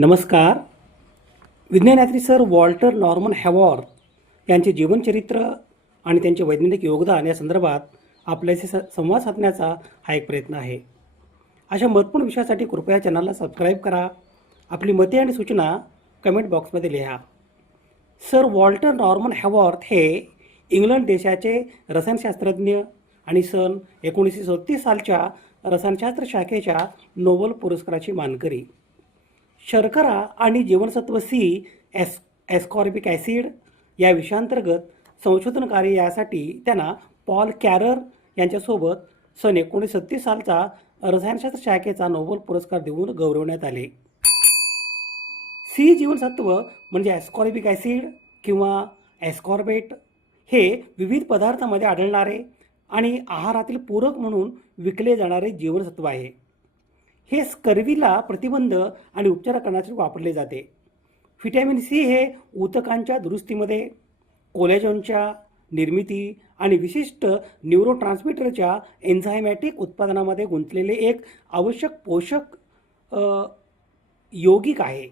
नमस्कार. विज्ञानयात्री sir Walter Norman हॅवॉर्थ यांचे जीवनचरित्र आणि त्यांचे वैज्ञानिक योगदान या संदर्भात आपल्याशी संवाद साधण्याचा हा एक प्रयत्न आहे. अशा महत्त्वपूर्ण विषयासाठी कृपया चॅनलला सबस्क्राईब करा. आपली मते आणि सूचना कमेंट बॉक्समध्ये लिहा. सर वॉल्टर नॉर्मन हॅवॉर्थ हे इंग्लंड देशाचे रसायनशास्त्रज्ञ आणि सन 1937 सालच्या रसायनशास्त्र शाखेच्या नोबेल पुरस्काराची मानकरी. शर्करा आणि जीवनसत्व सी एस्कॉर्बिक ॲसिड या विषयांतर्गत संशोधन कार्य यासाठी त्यांना पॉल कॅरर यांच्यासोबत सन 1937 सालचा रसायनशास्त्र शाखेचा नोबेल पुरस्कार देऊन गौरवण्यात आले. सी जीवनसत्व म्हणजे एस्कॉर्बिक ॲसिड किंवा एस्कॉर्बेट हे विविध पदार्थांमध्ये आढळणारे आणि आहारातील पूरक म्हणून विकले जाणारे जीवनसत्व आहे. हे स्कर्वीला प्रतिबंध आणि उपचार करण्यासाठी वापरले जाते. व्हिटॅमिन सी हे ऊतकांच्या दुरुस्तीमध्ये, कोलॅजनच्या निर्मिती आणि विशिष्ट न्यूरोट्रान्समीटरच्या एन्झायमॅटिक उत्पादनामध्ये गुंतलेले एक आवश्यक पोषक यौगिक आहे.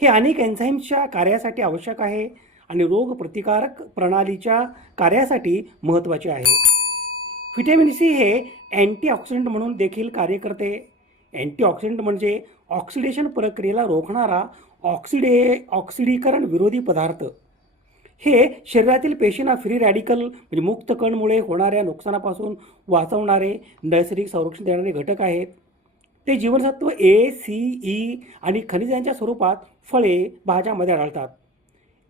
हे अनेक एन्झाईम्सच्या कार्यासाठी आवश्यक आहे आणि रोगप्रतिकारक प्रणालीच्या कार्यासाठी महत्त्वाचे आहे. व्हिटॅमिन सी हे अँटीऑक्सिडंट म्हणून देखील कार्य करते. अँटीऑक्सिडंट म्हणजे ऑक्सिडेशन प्रक्रियेला रोखणारा ऑक्सिडीकरण विरोधी पदार्थ. हे शरीरातील पेशींना फ्री रॅडिकल म्हणजे मुक्त कणमुळे होणाऱ्या नुकसानापासून वाचवणारे नैसर्गिक संरक्षण देणारे घटक आहेत. ते जीवनसत्व ए, सी, ई आणि खनिजांच्या स्वरूपात फळे, भाज्यामध्ये आढळतात.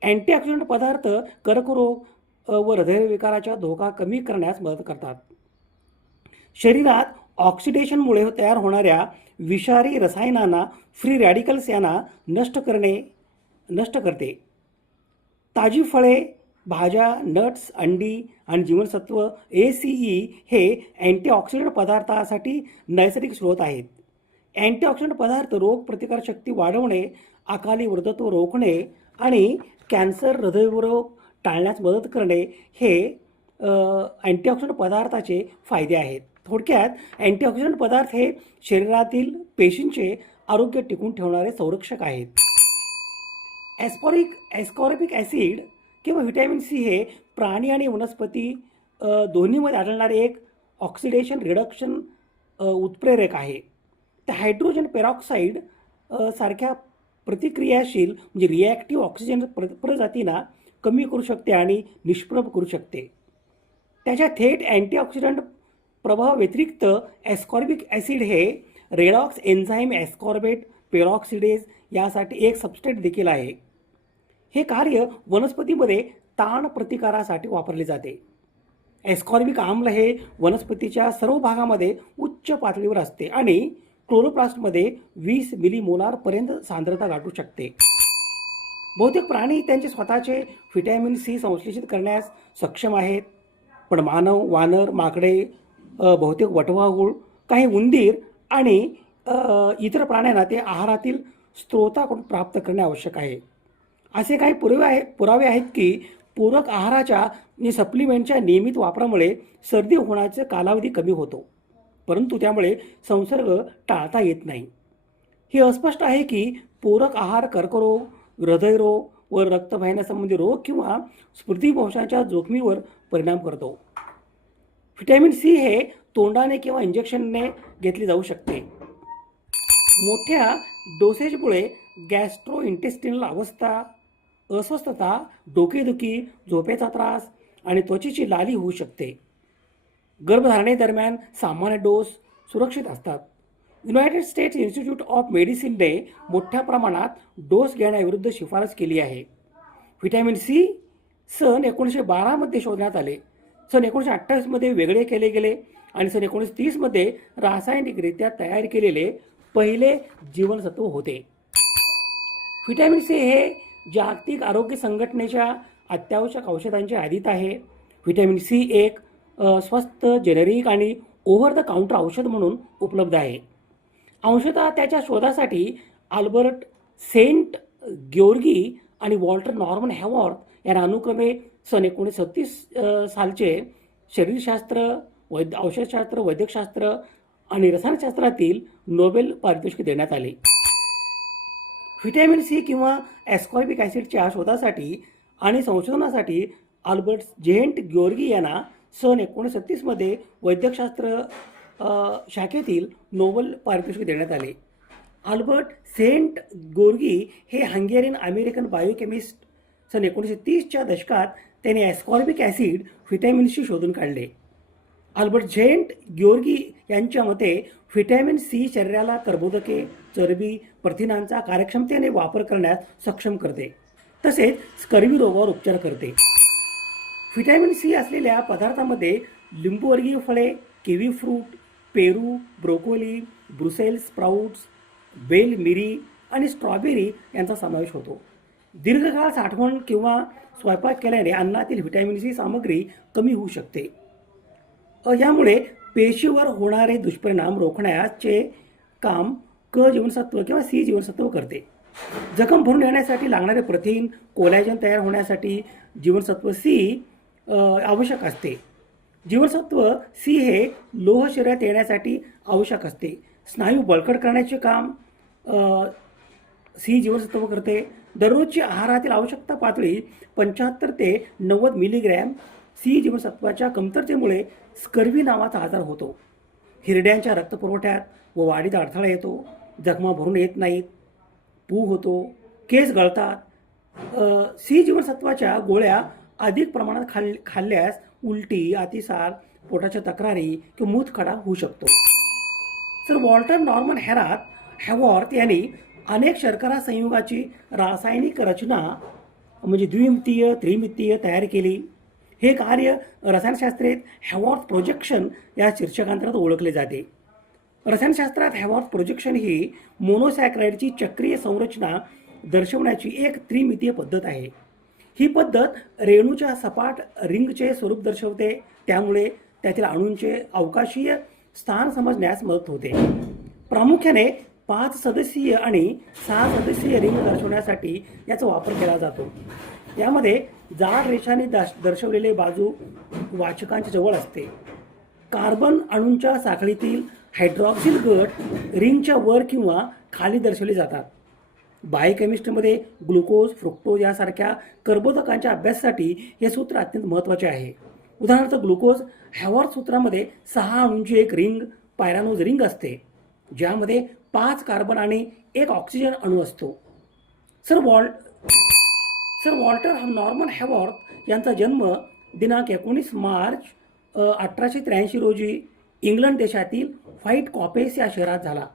अँटीऑक्सिडंट पदार्थ कर्करोग व हृदयविकाराचा धोका कमी करण्यास मदत करतात. शरीरात ऑक्सिडेशनमुळे तयार होणाऱ्या विषारी रसायनांना फ्री रॅडिकल्स यांना नष्ट करते. ताजी फळे, भाज्या, नट्स, अंडी आणि जीवनसत्व ए, सी, ई हे अँटीऑक्सिडंट पदार्थासाठी नैसर्गिक स्रोत आहेत. अँटीऑक्सिडंट पदार्थ रोगप्रतिकारशक्ती वाढवणे, अकाली वृद्धत्व रोखणे आणि कॅन्सर, हृदयरोग टाळण्यास मदत करणे हे अँटीऑक्सिडंट पदार्थाचे फायदे आहेत. थोडक्यात अँटीऑक्सिडंट पदार्थ हे शरीरातील पेशींचे आरोग्य टिकून ठेवणारे संरक्षक आहेत. एस्कॉर्बिक ॲसिड किंवा व्हिटॅमिन सी हे प्राणी आणि वनस्पती दोन्हीमध्ये आढळणारे एक ऑक्सिडेशन रिडक्शन उत्प्रेरक आहे. ते हायड्रोजन पेरॉक्साईड सारख्या प्रतिक्रियाशील म्हणजे रिॲक्टिव्ह ऑक्सिजन प्रजातींना कमी करू शकते आणि निष्प्रभ करू शकते. त्याच्या थेट अँटीऑक्सिडंट प्रभाव व्यतिरिक्त एस्कॉर्बिक ॲसिड हे रेडॉक्स एन्झाईम एस्कॉर्बेट पेरॉक्सिडेज यासाठी एक सबस्ट्रेट देखील आहे. हे कार्य वनस्पतीमध्ये ताण प्रतिकारासाठी वापरले जाते. एस्कॉर्बिक आम्ल हे वनस्पतीच्या सर्व भागामध्ये उच्च पातळीवर असते आणि क्लोरोप्लास्टमध्ये 20 मिलीमोलारपर्यंत सांद्रता गाठू शकते. बहुतेक प्राणी त्यांचे स्वतःचे व्हिटॅमिन सी संश्लेषित करण्यास सक्षम आहेत, पण मानव, वानर, माकडे, बहुतेक वटवाघूळ, काही उंदीर आणि इतर प्राण्यांना ते आहारातील स्रोताकडून प्राप्त करणे आवश्यक आहे. असे काही पुरावे आहेत की पूरक आहाराच्या सप्लिमेंटच्या नियमित वापरामुळे सर्दी होण्याचा कालावधी कमी होतो, परंतु त्यामुळे संसर्ग टाळता येत नाही. हे अस्पष्ट आहे की पूरक आहार कर्करोग, हृदयरोग व रक्तवाहिन्यासंबंधी रोग किंवा स्मृतिभ्रंशाच्या जोखमीवर परिणाम करतो. व्हिटॅमिन सी हे तोंडाने किंवा इंजेक्शनने घेतले जाऊ शकते. मोठ्या डोसेजमुळे गॅस्ट्रोइंटेस्टिनल अस्वस्थता, डोकेदुखी, झोपेचा त्रास आणि त्वचेची लाली होऊ शकते. गर्भधारणेदरम्यान सामान्य डोस सुरक्षित असतात. युनायटेड स्टेट्स इन्स्टिट्यूट ऑफ मेडिसिनने मोठ्या प्रमाणात डोस घेण्याविरुद्ध शिफारस केली आहे. व्हिटॅमिन सी सन 1912 मध्ये शोधण्यात आले. सन 1928 मध्ये वेगळे केले गेले आणि सन 1930 मध्ये रासायनिकरित्या तयार केलेले पहिले जीवनसत्व होते. व्हिटॅमिन सी हे जागतिक आरोग्य संघटनेच्या अत्यावश्यक औषधांच्या यादीत आहे. व्हिटॅमिन सी एक स्वस्त, जेनेरिक आणि ओव्हर द काउंटर औषध म्हणून उपलब्ध आहे. अंशतः त्याच्या शोधासाठी अल्बर्ट सेंट ग्योर्गी आणि वॉल्टर नॉर्मन हॅवॉर्थ यांना अनुक्रमे सन 1936 सालचे शरीरशास्त्र, औषधशास्त्र, वैद्यकशास्त्र आणि रसायनशास्त्रातील नोबेल पारितोषिक देण्यात आले. व्हिटॅमिन सी किंवा ॲस्कॉर्बिक ॲसिडच्या शोधासाठी आणि संशोधनासाठी आल्बर्ट झेंट ग्योर्गी यांना सन 1936 वैद्यकशास्त्र शाखेतील नोबेल पारितोषिक देण्यात आले. आल्बर्ट सेंट ग्योर्गी हे हंगेरियन अमेरिकन बायोकेमिस्ट. सन 1930च्या दशकात त्याने ॲस्कॉर्बिक ॲसिड व्हिटॅमिन सी शोधून काढले. आल्बर्ट झेंट ग्योर्गी यांच्या मते व्हिटॅमिन सी शरीराला कर्बोदके, चरबी, प्रथिनांचा कार्यक्षमतेने वापर करण्यास सक्षम करते, तसेच स्कर्वी रोगावर उपचार करते. व्हिटॅमिन सी असलेल्या पदार्थामध्ये लिंबूवर्गीय फळे, किवी फ्रूट, पेरू, ब्रोकोली, ब्रुसेल्स स्प्राउट्स, बेल मिरी आणि स्ट्रॉबेरी यांचा समावेश होतो. दीर्घकाळ साठवण किंवा स्वयंपाक केल्याने अन्नातील व्हिटॅमिन सी सामग्री कमी होऊ शकते. यामुळे पेशीवर होणारे दुष्परिणाम रोखण्याचे काम क जीवनसत्व किंवा सी जीवनसत्व करते. जखम भरून येण्यासाठी लागणारे प्रथिन, कोलॅजन तयार होण्यासाठी जीवनसत्व सी आवश्यक असते. जीवनसत्व सी हे लोह शरीरात येण्यासाठी आवश्यक असते. स्नायू बळकट करण्याचे काम सी जीवनसत्व करते. दररोजची आहारातील आवश्यकता पातळी 75 ते 90 मिलीग्रॅम सी जीवनसत्वाच्या कमतरतेमुळे स्कर्वी नावाचा आजार होतो. हिरड्यांच्या रक्तपुरवठ्यात व वाढीत अडथळा येतो. जखमा भरून येत नाहीत, पू होतो, केस गळतात. सी जीवनसत्वाच्या गोळ्या अधिक प्रमाणात खाल्ल्यास उलटी, अतिसार, पोटाच्या तक्रारी किंवा मूतखडा होऊ शकतो. सर वॉल्टर नॉर्मन हॅवॉर्थ यांनी अनेक शर्करा संयुगाची रासायनिक रचना म्हणजे द्विमितीय, त्रिमितीय तयार केली. हे कार्य रसायनशास्त्रात हॅवॉर्थ प्रोजेक्शन या शीर्षकांतर्गत ओळखले जाते. रसायनशास्त्रात हॅवॉर्थ प्रोजेक्शन ही मोनोसॅक्राइडची चक्रीय संरचना दर्शवण्याची एक त्रिमितीय पद्धत आहे. ही पद्धत रेणूच्या सपाट रिंगचे स्वरूप दर्शवते, त्यामुळे त्यातील अणूंचे अवकाशीय स्थान समजण्यास मदत होते. प्रामुख्याने 5 सदस्यीय आणि 6 सदस्यीय रिंग दर्शवण्यासाठी याचा वापर केला जातो. यामध्ये जाड रेषांनी दर्शवलेले बाजू वाचकांच्या जवळ असते. कार्बन अणूंच्या साखळीतील हायड्रॉक्सिल गट रिंगच्या वर किंवा खाली दर्शवले जातात. बायोकेमिस्ट्रीमध्ये ग्लुकोज, फ्रुक्टोज यासारख्या कर्बोदकांच्या अभ्यासासाठी हे सूत्र अत्यंत महत्त्वाचे आहे. उदाहरणार्थ ग्लुकोज हॅवॉर्थ सूत्रामध्ये 6 अणूंची एक रिंग पायरानोज रिंग असते, ज्यामध्ये 5 कार्बन आणि 1 ऑक्सिजन अणू असतो. सर वॉल्टर नॉर्मन हॅवॉर्थ यांचा जन्म दिनांक 19 मार्च 1883 रोजी इंग्लंड देशातील व्हाईट कॉपेस या शहरात झाला.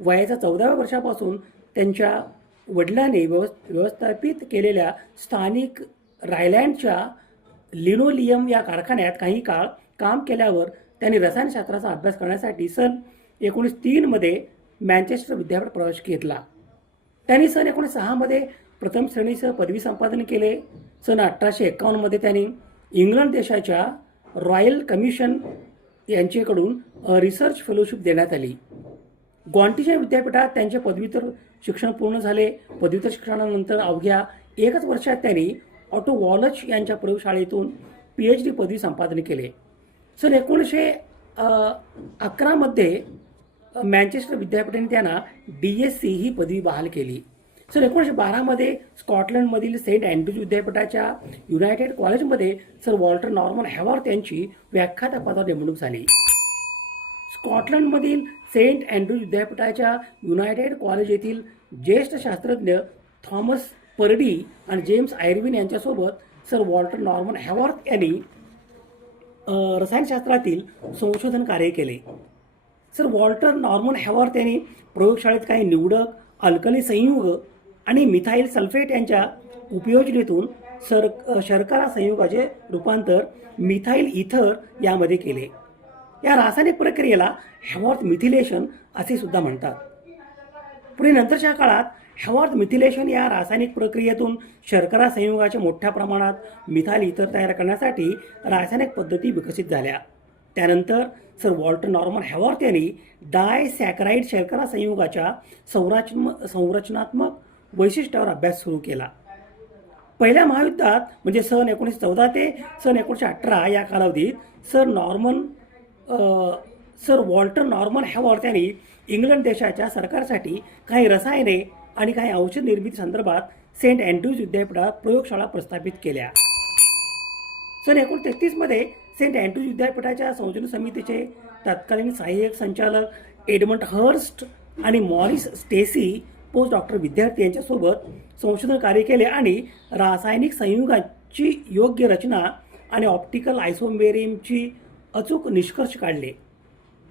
वयाच्या 14व्या वर्षापासून त्यांच्या वडिलांनी व्यवस्थापित केलेल्या स्थानिक रायलँडच्या लिनोलियम या कारखान्यात काही काळ काम केल्यावर त्यांनी रसायनशास्त्राचा अभ्यास करण्यासाठी सन 1903 मँचेस्टर विद्यापीठ प्रवेश घेतला. त्यांनी सन 1906 प्रथम श्रेणीसह पदवी संपादन केले. सन 1851 त्यांनी इंग्लंड देशाच्या रॉयल कमिशन यांच्याकडून रिसर्च फेलोशिप देण्यात आली. ग्वांटिशा विद्यापीठात त्यांचे पदव्युत्तर शिक्षण पूर्ण झाले. पदव्युत्तर शिक्षणानंतर अवघ्या 1 वर्षात त्यांनी ऑटो वॉलच यांच्या प्रयोगशाळेतून PhD पदवी संपादन केले. सन 1911 मँचेस्टर विद्यापीठाने त्यांना DSc ही पदवी बहाल केली. सन 1912 स्कॉटलंडमधील सेंट अँड्रूज विद्यापीठाच्या युनायटेड कॉलेजमध्ये सर वॉल्टर नॉर्मन हॅवॉर्थ यांची व्याख्याता पदावर नेमणूक झाली. स्कॉटलंडमधील सेंट अँड्रूज विद्यापीठाच्या युनायटेड कॉलेज येथील ज्येष्ठ शास्त्रज्ञ थॉमस पर्डी आणि जेम्स आयर्विन यांच्यासोबत सर वॉल्टर नॉर्मन हॅवॉर्थ यांनी रसायनशास्त्रातील संशोधन कार्य केले. सर वॉल्टर नॉर्मन हॅवॉर्थ यांनी प्रयोगशाळेत काही निवडक अल्कली संयुग आणि मिथाईल सल्फेट यांच्या उपयोजनेतून शर्करा संयुगाचे रूपांतर मिथाईल इथर यामध्ये केले. या रासायनिक प्रक्रियेला हॅवॉर्थ मिथिलेशन असे सुद्धा म्हणतात. पुढे नंतरच्या काळात हॅवॉर्थ मिथिलेशन या रासायनिक प्रक्रियेतून शर्करा संयुगाचे मोठ्या प्रमाणात मिथाईल इथर तयार करण्यासाठी रासायनिक पद्धती विकसित झाल्या. त्यानंतर सर वॉल्टर नॉर्मन हॅवॉर्थ यांनी डायसॅकराइड शर्करा संयुगाच्या संरचनात्मक वैशिष्ट्यावर अभ्यास सुरू केला. पहिल्या महायुद्धात म्हणजे सन 1914 ते सन 1918 या कालावधीत सर वॉल्टर नॉर्मन हॅवॉर्थ यांनी इंग्लंड देशाच्या सरकारसाठी काही रसायने आणि काही औषध निर्मिती संदर्भात सेंट अँड्रूज विद्यापीठात प्रयोगशाळा प्रस्थापित केल्या. सन 1933मध्ये सेंट अँड्रूज विद्यापीठाच्या संशोधन समितीचे तत्कालीन सहाय्यक संचालक एडमंड हर्स्ट आणि मॉरिस स्टेसी पोस्ट डॉक्टर विद्यार्थी यांच्यासोबत संशोधन कार्य केले आणि रासायनिक संयुगांची योग्य रचना आणि ऑप्टिकल आयसोमेरियमची अचूक निष्कर्ष काढले.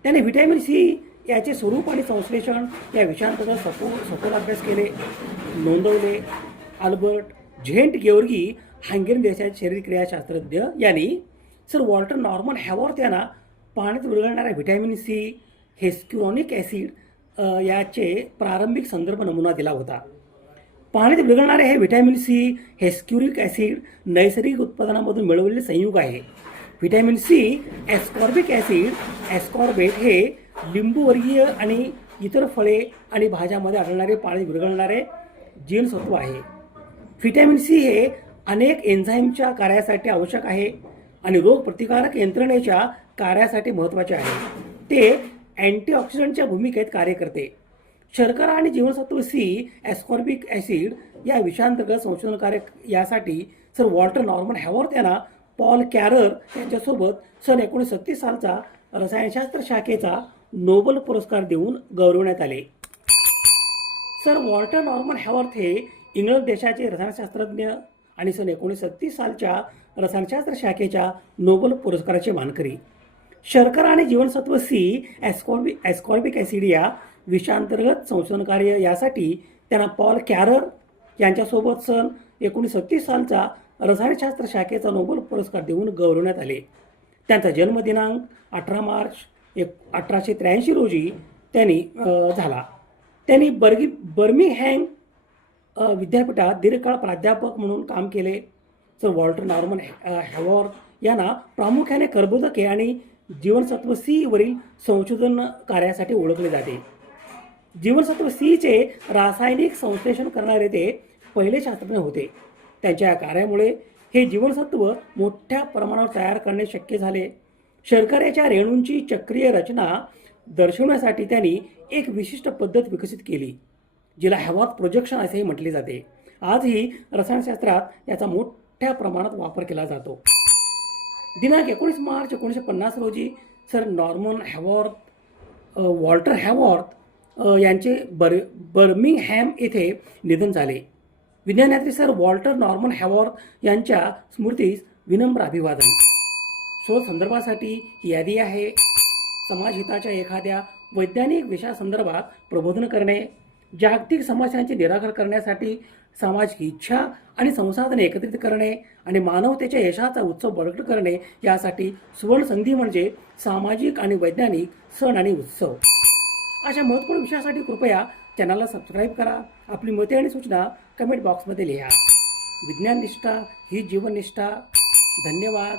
त्याने व्हिटॅमिन सी याचे स्वरूप आणि संश्लेषण या विषयांबद्दल सखोल अभ्यास केले, नोंदवले. अल्बर्ट झेंट गेवर्गी हंगेरियन देशाचे शरीरक्रियाशास्त्रज्ञ यांनी सर वॉल्टर नॉर्मन हॅवॉर्थ यांना पाण्यात विरघळणाऱ्या व्हिटॅमिन सी हेस्क्युरॉनिक ॲसिड याचे प्रारंभिक संदर्भ नमुना दिला होता. पाण्यात विरघळणारे हे व्हिटॅमिन सी हेस्क्युरिक ॲसिड नैसर्गिक उत्पादनामधून मिळवलेले संयुग आहे. व्हिटॅमिन सी ॲस्कॉर्बिक ॲसिड ॲस्कॉर्बेट हे लिंबूवर्गीय आणि इतर फळे आणि भाज्यामध्ये आढळणारे पाण्यात विरघळणारे जीवनसत्व आहे. व्हिटॅमिन सी हे अनेक एन्झाईमच्या कार्यासाठी आवश्यक आहे आणि रोगप्रतिकारक यंत्रणेच्या कार्यासाठी महत्त्वाचे आहे. ते अँटीऑक्सिडंटच्या भूमिकेत कार्य करते. शर्करा आणि जीवनसत्व सी ॲस्कॉर्बिक ॲसिड या विषयांतर्गत संशोधन कार्य यासाठी सर वॉल्टर नॉर्मन हॅवॉर्थ यांना पॉल कॅरर यांच्यासोबत सन 1937 सालचा रसायनशास्त्र शाखेचा नोबेल पुरस्कार देऊन गौरवण्यात आले. सर वॉल्टर नॉर्मन हॅवॉर्थ हे इंग्लंड देशाचे रसायनशास्त्रज्ञ आणि सन 1937 सालच्या रसायनशास्त्र शाखेच्या नोबेल पुरस्काराचे मानकरी. शर्करा आणि जीवनसत्व सी ॲस्कॉर्बिक ॲसिड या विषयांतर्गत संशोधन कार्य यासाठी त्यांना पॉल कॅरर यांच्यासोबत सन 1937 सालचा रसायनशास्त्र शाखेचा नोबेल पुरस्कार देऊन गौरवण्यात आले. त्यांचा जन्मदिनांक 18 मार्च 1883 रोजी झाला. त्यांनी बर्मिंगहॅम विद्यापीठात दीर्घकाळ प्राध्यापक म्हणून काम केले. सर वॉल्टर नॉर्मन हॅवॉर्थ यांना प्रामुख्याने कर्बोदके आणि जीवनसत्व सी वरील संशोधन कार्यासाठी ओळखले जाते. जीवनसत्व सीचे रासायनिक संश्लेषण करणारे ते पहिले शास्त्रज्ञ होते. त्यांच्या या कार्यामुळे हे जीवनसत्व मोठ्या प्रमाणावर तयार करणे शक्य झाले. शर्करेच्या रेणूंची चक्रीय रचना दर्शवण्यासाठी त्यांनी एक विशिष्ट पद्धत विकसित केली, जिला हॅवॉर्थ प्रोजेक्शन असेही म्हटले जाते. आजही रसायनशास्त्रात याचा मोठ्या प्रमाणात वापर केला जातो. दिनांक 19 मार्च 1950 रोजी सर नॉर्मन वॉल्टर हॅवॉर्थ यांचे बर्मिंगहॅम येथे निधन झाले. विज्ञानातील सर वॉल्टर नॉर्मन हॅवॉर्थ यांच्या स्मृतीस विनम्र अभिवादन. शोध संदर्भासाठी यादी आहे. समाजहिताच्या एखाद्या वैज्ञानिक विषयासंदर्भात प्रबोधन करणे, जागतिक समस्यांचे निराकरण करण्यासाठी सामाजिक इच्छा आणि संसाधने एकत्रित करणे आणि मानवतेच्या यशाचा उत्सव बळकट करणे यासाठी सुवर्णसंधी म्हणजे सामाजिक आणि वैज्ञानिक सण आणि उत्सव. अशा महत्त्वपूर्ण विषयासाठी कृपया चॅनलला सबस्क्राईब करा. आपली मते आणि सूचना कमेंट बॉक्समध्ये लिहा. विज्ञान निष्ठा ही जीवननिष्ठा. धन्यवाद.